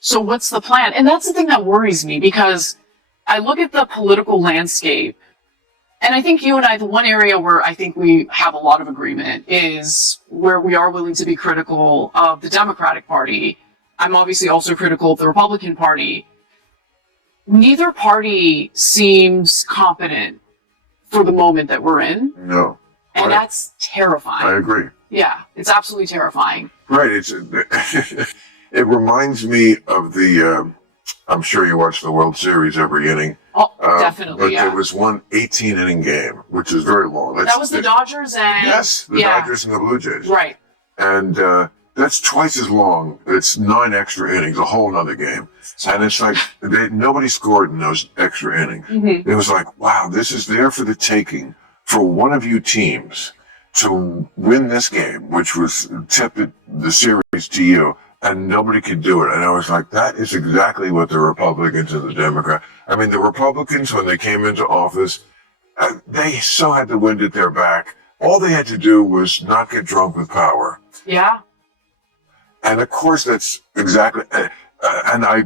So what's the plan? And that's the thing that worries me, because I look at the political landscape, and I think you and I, the one area where I think we have a lot of agreement is where we are willing to be critical of the Democratic Party. I'm obviously also critical of the Republican Party. Neither party seems competent for the moment that we're in. No. And that's terrifying. I agree. Yeah, it's absolutely terrifying. Right. It reminds me of the, I'm sure you watch the World Series every inning. Oh, definitely, but yeah. there was one 18-inning game, which is very long. That was the Dodgers and... Yes, the Dodgers and the Blue Jays. Right. And that's twice as long. It's 9 extra innings, a whole nother game. And it's like, nobody scored in those extra innings. Mm-hmm. It was like, wow, this is there for the taking for one of you teams to win this game, which was tipped the series to you, and nobody could do it. And I was like, that is exactly what the Republicans and the Democrats... I mean, the Republicans, when they came into office, they so had the wind at their back. All they had to do was not get drunk with power. Yeah. And of course, that's exactly... and I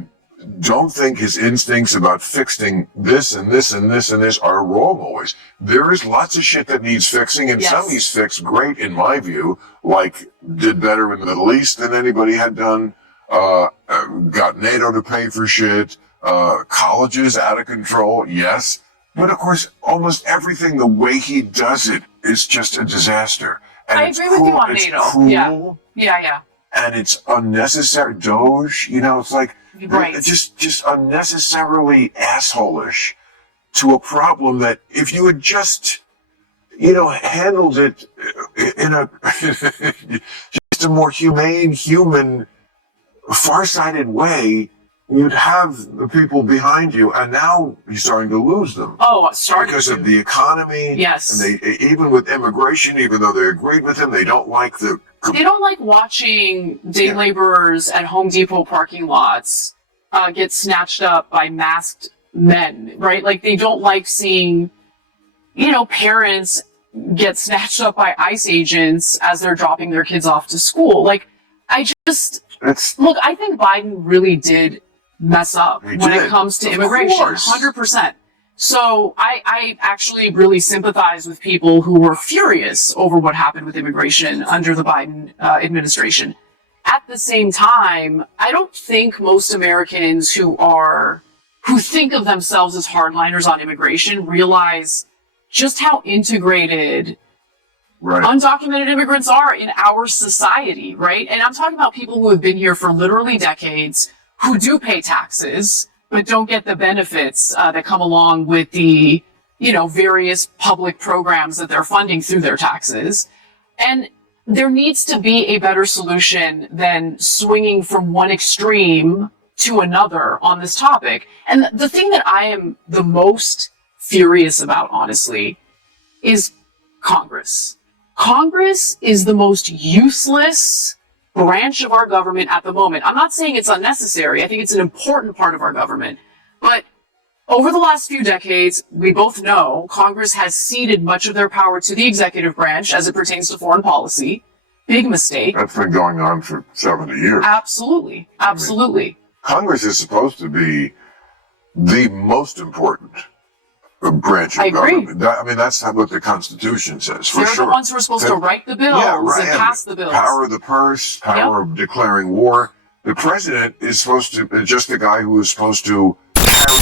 don't think his instincts about fixing this and this and this and this are wrong always. There is lots of shit that needs fixing, and some he's fixed great, in my view, like did better in the Middle East than anybody had done, got NATO to pay for shit, colleges out of control, yes. But of course, almost everything, the way he does it, is just a disaster. And I agree with you on NATO. Cruel, Yeah. And it's unnecessary. Doge, it's like... Right. Just unnecessarily asshole-ish to a problem that if you had just, handled it in a just a more humane, human, far-sighted way, you'd have the people behind you, and now you're starting to lose them. Oh, starting because of the economy. Yes. And they, even with immigration, even though they agreed with him, they don't like watching day laborers at Home Depot parking lots get snatched up by masked men, right? Like, they don't like seeing, parents get snatched up by ICE agents as they're dropping their kids off to school. Like, I think Biden really did mess up when it comes to immigration. 100%. So I actually really sympathize with people who were furious over what happened with immigration under the Biden administration. At the same time, I don't think most Americans who think of themselves as hardliners on immigration realize just how integrated undocumented immigrants are in our society, right? And I'm talking about people who have been here for literally decades, who do pay taxes, but don't get the benefits that come along with the, various public programs that they're funding through their taxes. And there needs to be a better solution than swinging from one extreme to another on this topic. And the thing that I am the most furious about, honestly, is Congress. Congress is the most useless branch of our government at the moment. I'm not saying it's unnecessary. I think it's an important part of our government. But over the last few decades, we both know Congress has ceded much of their power to the executive branch as it pertains to foreign policy. Big mistake. That's been going on for 70 years. Absolutely. Congress is supposed to be the most important branch of government. That's what the Constitution says, for sure. They're the ones who are supposed to write the bills and pass the bills. Power of the purse, power of declaring war. The president is just the guy who is supposed to...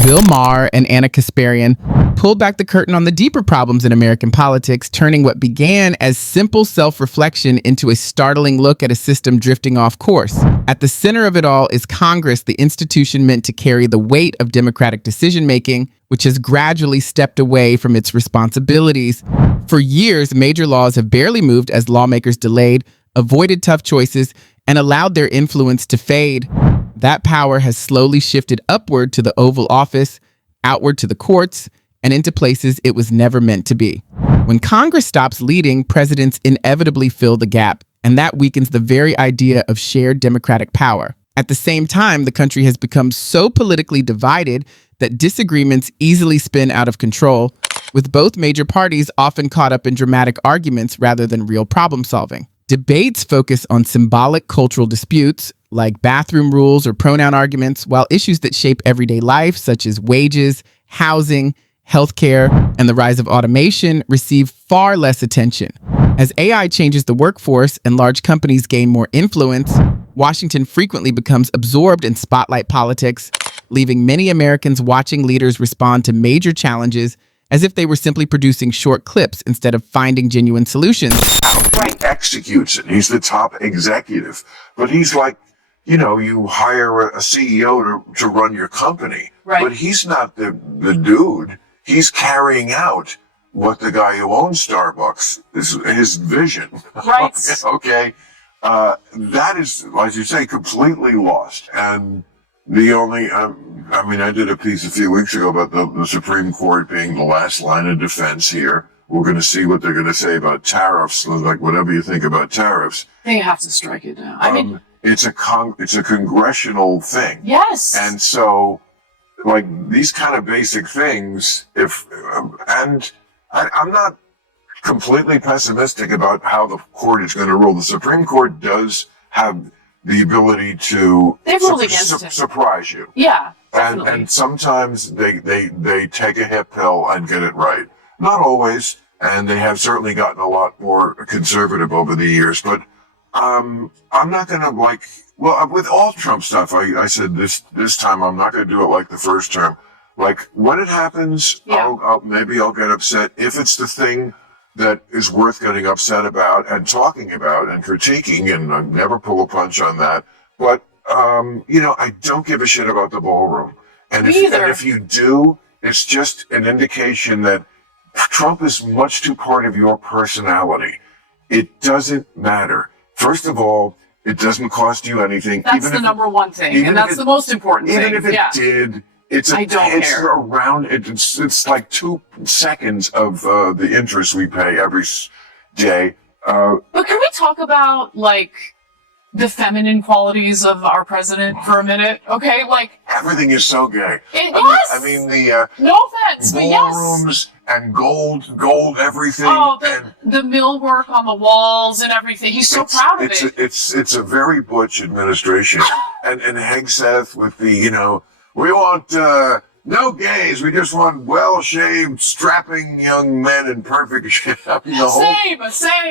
Bill Maher and Anna Kasparian pulled back the curtain on the deeper problems in American politics, turning what began as simple self-reflection into a startling look at a system drifting off course. At the center of it all is Congress, the institution meant to carry the weight of democratic decision-making, which has gradually stepped away from its responsibilities. For years, major laws have barely moved as lawmakers delayed, avoided tough choices, and allowed their influence to fade. That power has slowly shifted upward to the Oval Office, outward to the courts, and into places it was never meant to be. When Congress stops leading, presidents inevitably fill the gap, and that weakens the very idea of shared democratic power. At the same time, the country has become so politically divided that disagreements easily spin out of control, with both major parties often caught up in dramatic arguments rather than real problem solving. Debates focus on symbolic cultural disputes, like bathroom rules or pronoun arguments, while issues that shape everyday life, such as wages, housing, healthcare, and the rise of automation, receive far less attention. As AI changes the workforce and large companies gain more influence, Washington frequently becomes absorbed in spotlight politics, leaving many Americans watching leaders respond to major challenges as if they were simply producing short clips instead of finding genuine solutions. He executes it. He's the top executive. But he's like, you hire a CEO to run your company. Right. But he's not the dude. He's carrying out what the guy who owns Starbucks is his vision. Right. Okay. That is, as you say, completely lost. And the only, I did a piece a few weeks ago about the Supreme Court being the last line of defense here. We're going to see what they're going to say about tariffs, like whatever you think about tariffs. They have to strike it down. It's a congressional thing. Yes. And so, like, these kind of basic things, I'm not completely pessimistic about how the court is going to rule. The Supreme Court does have the ability to surprise you. Yeah, definitely. And sometimes they take a hip pill and get it right. Not always, and they have certainly gotten a lot more conservative over the years, but I'm not going to with all Trump stuff, I said this time I'm not going to do it like the first term. Like, when it happens, yeah. Maybe I'll get upset if it's the thing that is worth getting upset about and talking about and critiquing, and I never pull a punch on that. But, I don't give a shit about the ballroom. And if you do, it's just an indication that Trump is much too part of your personality. It doesn't matter. First of all, it doesn't cost you anything. That's the number one thing, and that's the most important thing. Even if it did, it's around, it's like 2 seconds of the interest we pay every day. But can we talk about, the feminine qualities of our president for a minute? Okay, everything is so gay. Yes! The no offense, but yes. Ballrooms and gold everything. Oh, the millwork on the walls and everything. He's so proud of it. It's a very butch administration. and Hegseth with the, we want no gays. We just want well-shaved, strapping young men in perfect shape. The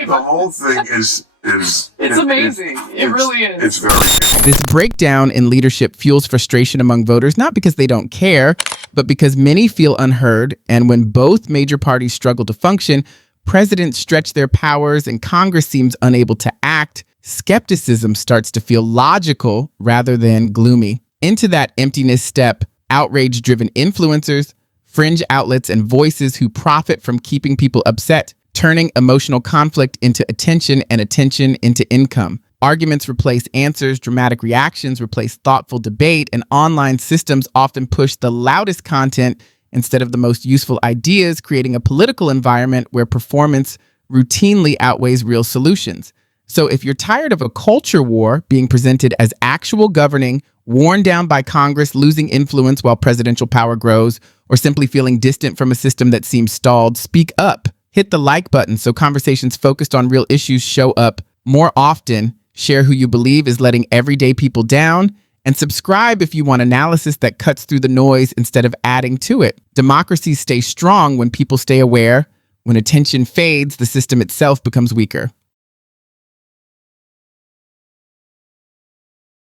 whole thing is it's amazing. It really is. It's very good. This breakdown in leadership fuels frustration among voters, not because they don't care, but because many feel unheard. And when both major parties struggle to function, presidents stretch their powers and Congress seems unable to act, skepticism starts to feel logical rather than gloomy. Into that emptiness step outrage-driven influencers, fringe outlets, and voices who profit from keeping people upset, turning emotional conflict into attention and attention into income. Arguments replace answers, dramatic reactions replace thoughtful debate, and online systems often push the loudest content instead of the most useful ideas, creating a political environment where performance routinely outweighs real solutions. So if you're tired of a culture war being presented as actual governing, worn down by Congress losing influence while presidential power grows, or simply feeling distant from a system that seems stalled, speak up. Hit the like button so conversations focused on real issues show up more often. Share who you believe is letting everyday people down. And subscribe if you want analysis that cuts through the noise instead of adding to it. Democracies stay strong when people stay aware. When attention fades, the system itself becomes weaker.